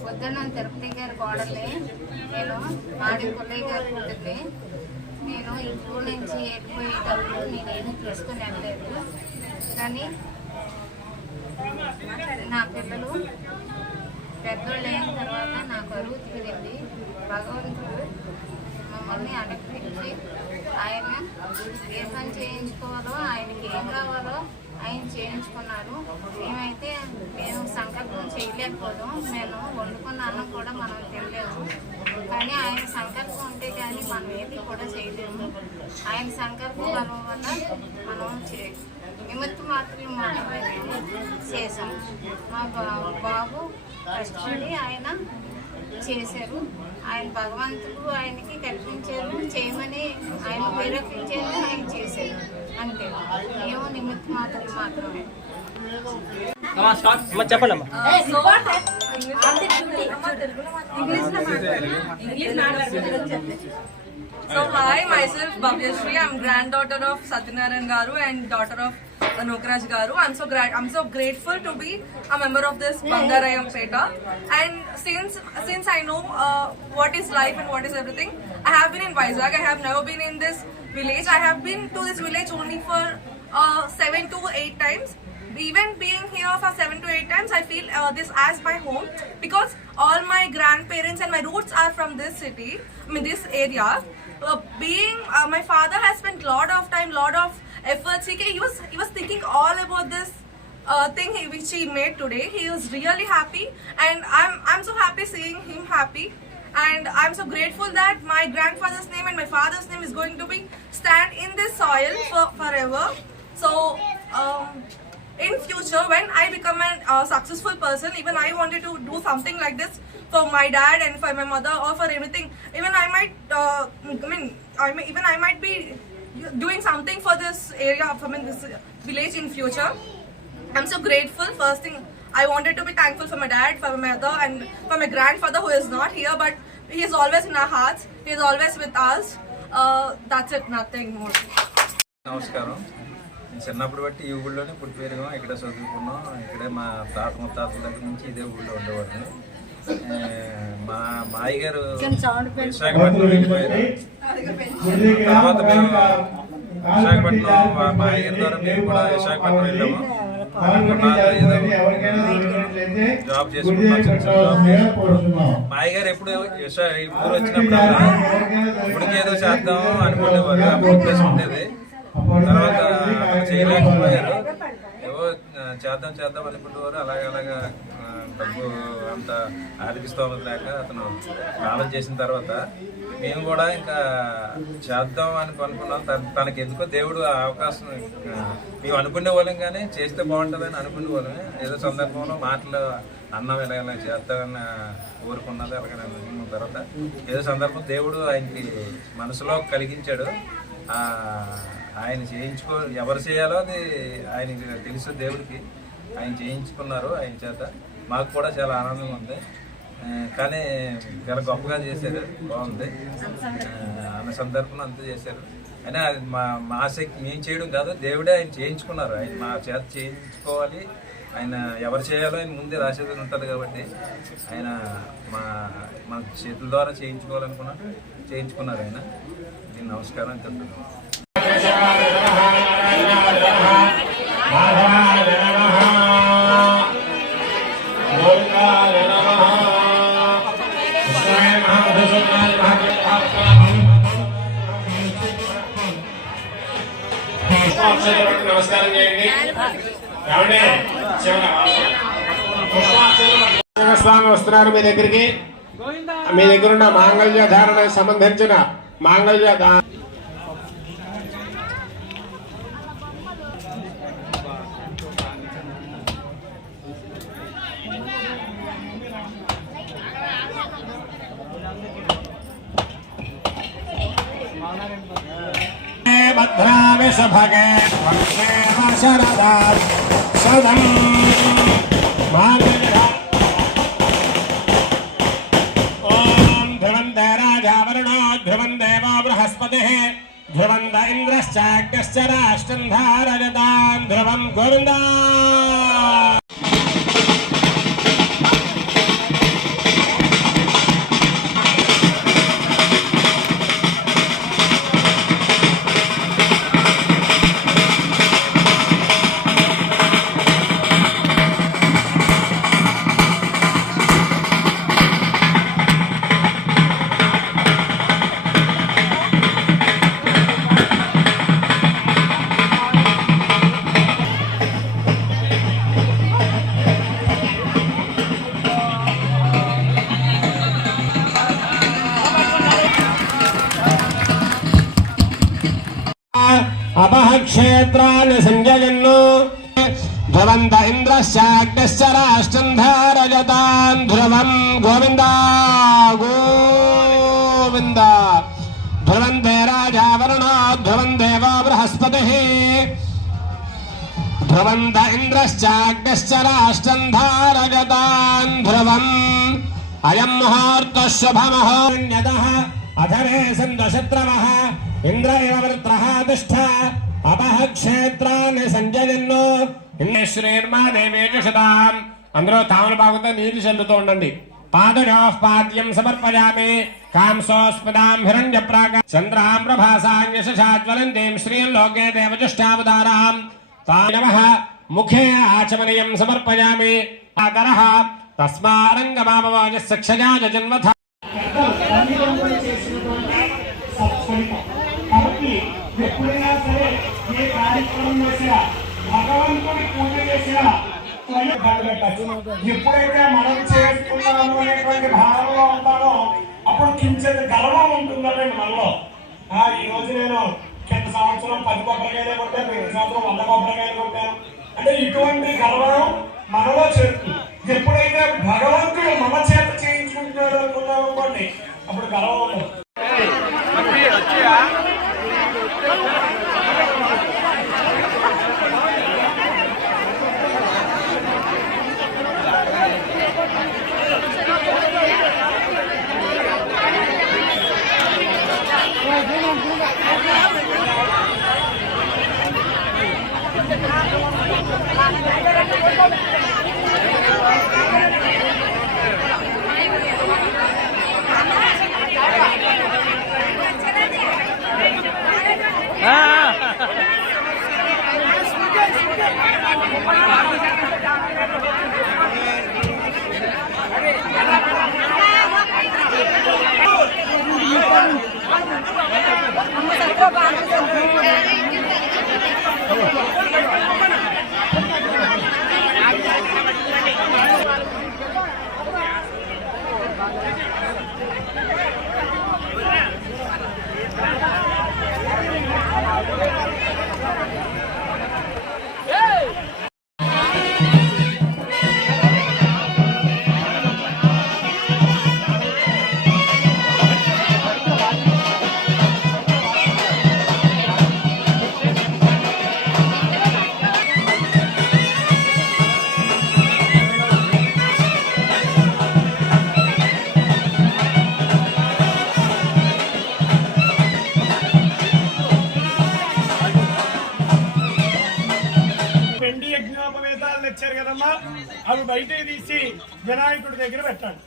పొద్దున్న తిరుపతి గారి కోడల్ని నేను ఆడి కొల్లయ్య గారి కూతుర్ని. నేను ఈ నుంచి వెళ్ళిపోయేటప్పుడు నేనేమి తీసుకుని వెళ్ళలేదు కానీ నా పిల్లలు పెద్దోళ్ళు అయిన తర్వాత నాకు అరువు తీరింది. భగవంతుడు మమ్మల్ని అనుగ్రహించి ఆయన ఏ పని చేయించుకోవాలో ఆయనకి ఏం కావాలో ఆయన చేయించుకున్నారు. మేమైతే మేము సంకల్పం చేయలేకపోదాం నేను వండుకున్న అన్నం కూడా మనం తినలేము. కానీ ఆయన సంకల్పం ఉంటే కానీ మనం ఏది కూడా చేయలేము. ఆయన సంకల్పం బలం వల్ల మనం చే నిమిత్త మాత్రం మాత్రమే మేము చేసాం మా బాబు కష్టపడి ఆయన చేశారు. ఆయన భగవంతుడు ఆయనకి కల్పించారు చేయమని ఆయన ప్రేరేపించారు ఆయన చేశారు. అంతే. ఏమో నిమిత్త మాత్రం మాత్రమే. So hi myself Bhavyasri I'm granddaughter of Satyanarayana garu and daughter of Nokraj Garu. I'm so gra- I'm so grateful to be a member of this Bangarayam Peta. And since since I know uh, what is life and what is everything, I have been in Vizag. I have never been in this village. I have been to this village only for uh, seven to eight times even being here for seven to eight times, I feel uh, this as my home because all my grandparents and my roots are from this city, I mean this area. Uh, being uh, my father has spent a lot of time, lot of efforts. He, he was he was thinking all about this uh, thing he, which he made today. He was really happy, and I'm I'm so happy seeing him happy. And I'm so grateful that my grandfather's name and my father's name is going to be stand in this soil for forever. So. Um, in future when i become a uh, successful person even i wanted to do something like this for my dad and for my mother or for everything even i might uh, i mean i may, even i might be doing something for this area for I mean, this village in future i'm so grateful first thing i wanted to be thankful for my dad for my mother and for my grandfather who is not here but he is always in our hearts he is always with us uh, that's it nothing more నమస్కారం చిన్నప్పుడు బట్టి ఈ ఊళ్ళోనే పుట్టి పెరిగాం ఇక్కడే చదువుకున్నాం ఇక్కడే మా తాత ముత్తాతల దగ్గర నుంచి ఇదే ఊళ్ళో ఉండేవాడిని మా మాయ గారు విశాఖపట్నం వెళ్ళిపోయారు. తర్వాత మేము విశాఖపట్నం మా మాయ గారి ద్వారా మేము కూడా విశాఖపట్నం వెళ్ళాము. జాబ్ చేసుకుంటున్నాం మాయ గారు ఎప్పుడు ఊరు వచ్చినప్పుడు ఇప్పటికి ఏదో చేద్దాం అనుకునేవారు అప్పుడు ఉద్దేశం ఉండేది. తర్వాత చేయలేకపోయారు. ఏవో చేద్దాం చేద్దాం అనుకునేవారు అలాగే అలాగా డబ్బు అంత ఆర్థిక స్తోమత లేక అతను కాలం చేసిన తర్వాత మేము కూడా ఇంకా చేద్దాం అని అనుకున్నాం. తన- తనకి ఎందుకో దేవుడు ఆ అవకాశం మేము అనుకునే వాళ్ళం కానీ చేస్తే బాగుంటుందని అనుకునే వాళ్ళమే. ఏదో సందర్భంలో మాటలు అన్నం ఇలా ఇలా చేద్దామని కోరుకున్నది అలాగే అనుకున్న తర్వాత ఏదో సందర్భం దేవుడు ఆయనకి మనసులో కలిగించాడు. ఆయన చేయించుకో ఎవరు చేయాలో అది ఆయనకి తెలుసు దేవుడికి. ఆయన చేయించుకున్నారు ఆయన చేత. మాకు కూడా చాలా ఆనందంగా ఉంది. కానీ చాలా గొప్పగా చేశారు. బాగుంది. అన్న సందర్భంలో అంతా చేశారు. అయినా అది మా మా ఆసక్తి మేము చేయడం కాదు దేవుడే ఆయన చేయించుకున్నారు. ఆయన మా చేత చేయించుకోవాలి. ఆయన ఎవరు చేయాలో ఆయన ముందే రాసేది ఉంటుంది కాబట్టి ఆయన మా మన చేతుల ద్వారా చేయించుకోవాలనుకున్నా చేయించుకున్నారు ఆయన. దీన్ని నమస్కారం చెప్తున్నాను. నమస్కారం చేయండి. స్వామి వస్తున్నారు మీ దగ్గరికి. మీ దగ్గర ఉన్న మాంగళ్య ధారణకు సంబంధించిన మాంగళ్య भगेव शरदा सदम ओम ध्रुवंदे राजा वर्णो बृहस्पति ध्रुवंद इंद्रश्चाग्रश्च राष्ट्रं ध्रुवं कुरुन्दा नन्द इन्द्रश्चाग्निश्च राष्ट्रन्धारजतान् ध्रुवम् गोविंद गोविन्द। ध्रुवन्ते राजा वरुणो ध्रुवन् देवो बृहस्पतिः। ध्रुवन्त इन्द्रश्चाग्निश्च राष्ट्रन्धारजतान् ध्रुवम्। अयम् मुहूर्तः शुभमहोन्यतः अधरे सन्दशत्रवः इन्द्र इव वृत्रः, तिष्ठ। अपः क्षेत्राणि सञ्जयन्नो। క్షేత్రాన్ని సంజయన్ను అందరూ తామర బాగుతో నీళ్ళు చల్లుతూ ఉండండి. పాదయోః పాద్యం సమర్పయామి. కాంసోస్పదాం హిరణ్య ప్రాగ చంద్రాం ప్రభాసాం దేం శ్రీం లోకే దేవజుష్టావతారాం. తానవః ముఖే ఆచమనీయం సమర్పయామి. ఆదర. తస్మారంగమామవాజస్య క్షయాజ జన్మథ. కాబట్టి ఎప్పుడైనా సరే ఏ కార్యక్రమం చేసినా భగవంతుని పూజ చేసినా స్వయం ఎప్పుడైతే మనం చేసుకున్నాము అనేటువంటి భావంలో ఉంటామో అప్పుడు కించెంత గర్వం ఉంటుందండి మనలో. ఆ ఈ రోజు నేను కింద సంవత్సరం పది కొబ్బరికాయలు కొట్టాను ఈ సంవత్సరం వంద కొబ్బరికాయలు కొట్టాను. అంటే ఇటువంటి గర్వం మనలో చేరుతుంది. ఎప్పుడైతే భగవంతుడు మన చేత చేయించుకుంటున్నాడు అనుకున్నాం అనుకోండి అప్పుడు గర్వం ఉండదు. అవి బయట తీసి వినాయకుడి దగ్గర పెట్టండి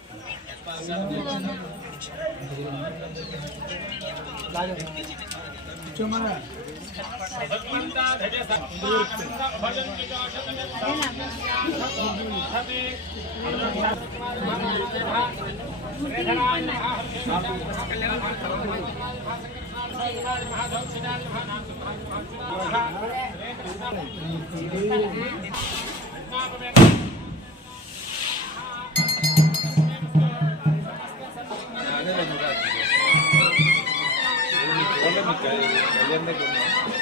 Yang?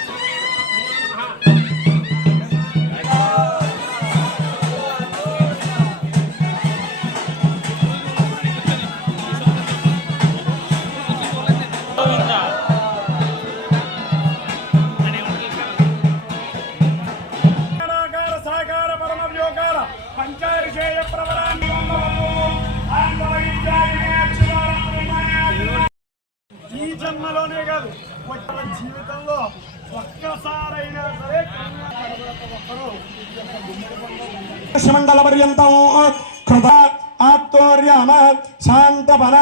ఆత్తోర్యామ శాంతపర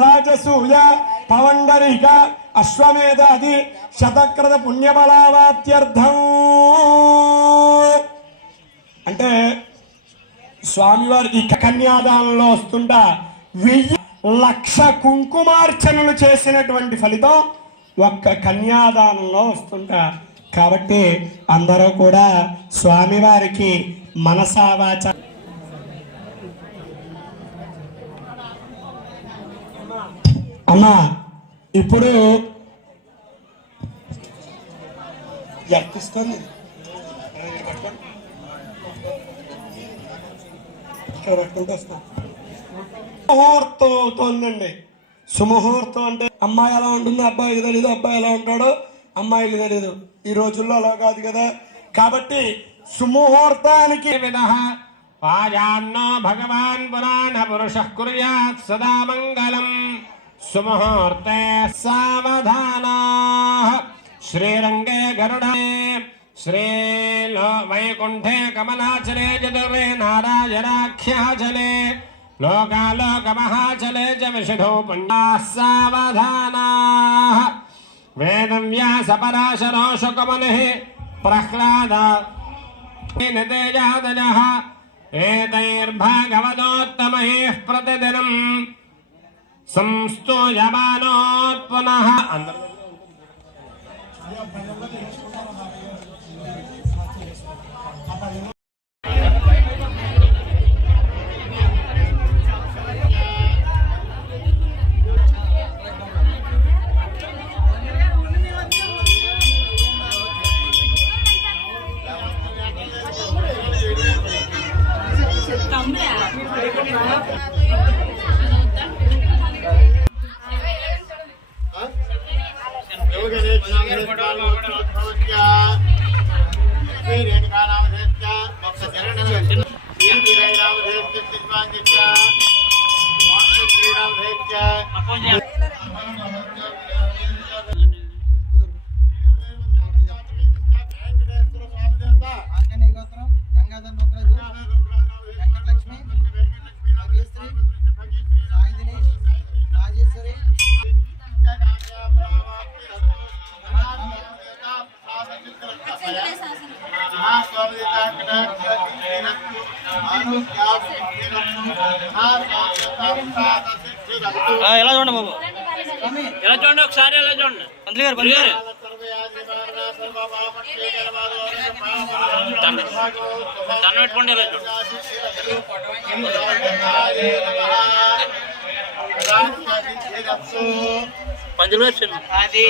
రాజసూయ పవండరిక అశ్వమేధాది శతకృత పుణ్యబలావాత్యర్థం. అంటే స్వామివారి ఈ కన్యాదానంలో వస్తుంటా వెయ్యి లక్ష కుంకుమార్చనలు చేసినటువంటి ఫలితం ఒక్క కన్యాదానంలో వస్తుంటా. కాబట్టి అందరూ కూడా స్వామివారికి మనసావాచ అమ్మా ఇప్పుడు ఎత్తిస్తుంది ఇక్కడ పట్టుకుంటూ వస్తాం. అవుతోందండి. సుముహూర్తం అంటే అమ్మాయి ఎలా ఉంటుంది అబ్బాయికి తెలీదు అబ్బాయి ఎలా ఉంటాడో అమ్మాయికి తెలీదు. ఈ రోజుల్లో అలా కాదు కదా. కాబట్టి సుముహూర్తానికి వినహ వాజాన్నో భగవాన్ పురాణ పురుష కుర్యాత్ సదా మంగళం. सुमुहूर्ते सावधानाः। श्रीरंगे गरुडे श्रीलो वैकुंठे कमलाचले चतुर्वे नारायणाख्याचले लोकालोकमहाचले च विषधौ पुण्डाः सावधानाः। वेदव्यासपराशरो शुकमनिः, प्रह्लाद नितेजादजः एतैर्भागवतोत्तमैः प्रतिदिन సంస్తూయమానోత్ పునః అందరూ మంత్రి గారు మంత్రి గారు. దండ పెట్టుకోండి పంచులు గారు అది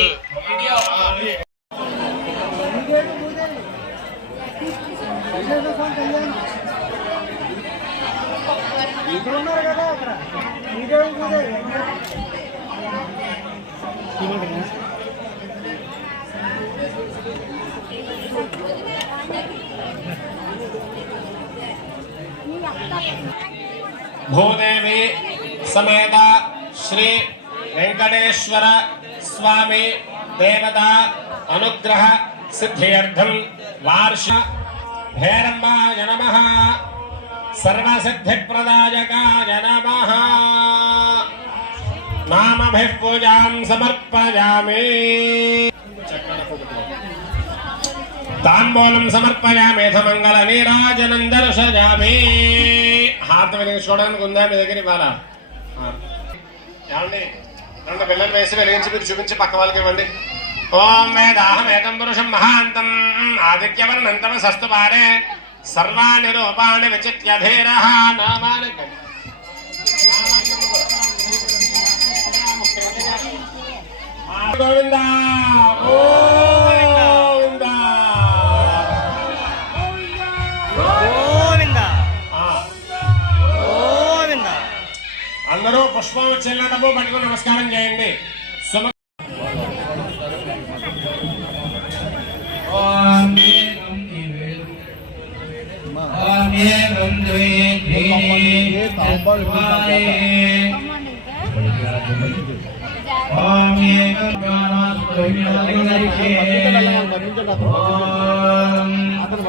ఇక్కడ ఉన్నారు కదా అక్కడ. మీదే भूदेवी समेत श्री वेंकटेश्वर स्वामी देवता अनुग्रह सिद्धियर्थम वार्ष भैरम्बाज नम। सर्वसिद्धिप्रदायकाय नम। नाम पूजा समर्पयामी। తాంబూలం సమర్పయామేథ మంగళ నీరాజనం దర్శయామి హాత్ వెలిగించుకోవడానికి ఉందా మీ దగ్గర ఇవాళ? ఏమండి? రెండు పిల్లలు వేసి వెలిగించి మీరు చూపించి పక్క వాళ్ళకి ఇవ్వండి. ఓం వేదాహం ఏకం పురుషం మహాంతం ఆదిత్యవర్ణంతమ సస్తు పారే. సర్వాణి రూపాణి విచిత్యధీర నామాని గోవిందా అందరూ పుష్పం చిన్నటము పట్టుకుని నమస్కారం చేయండి. అతను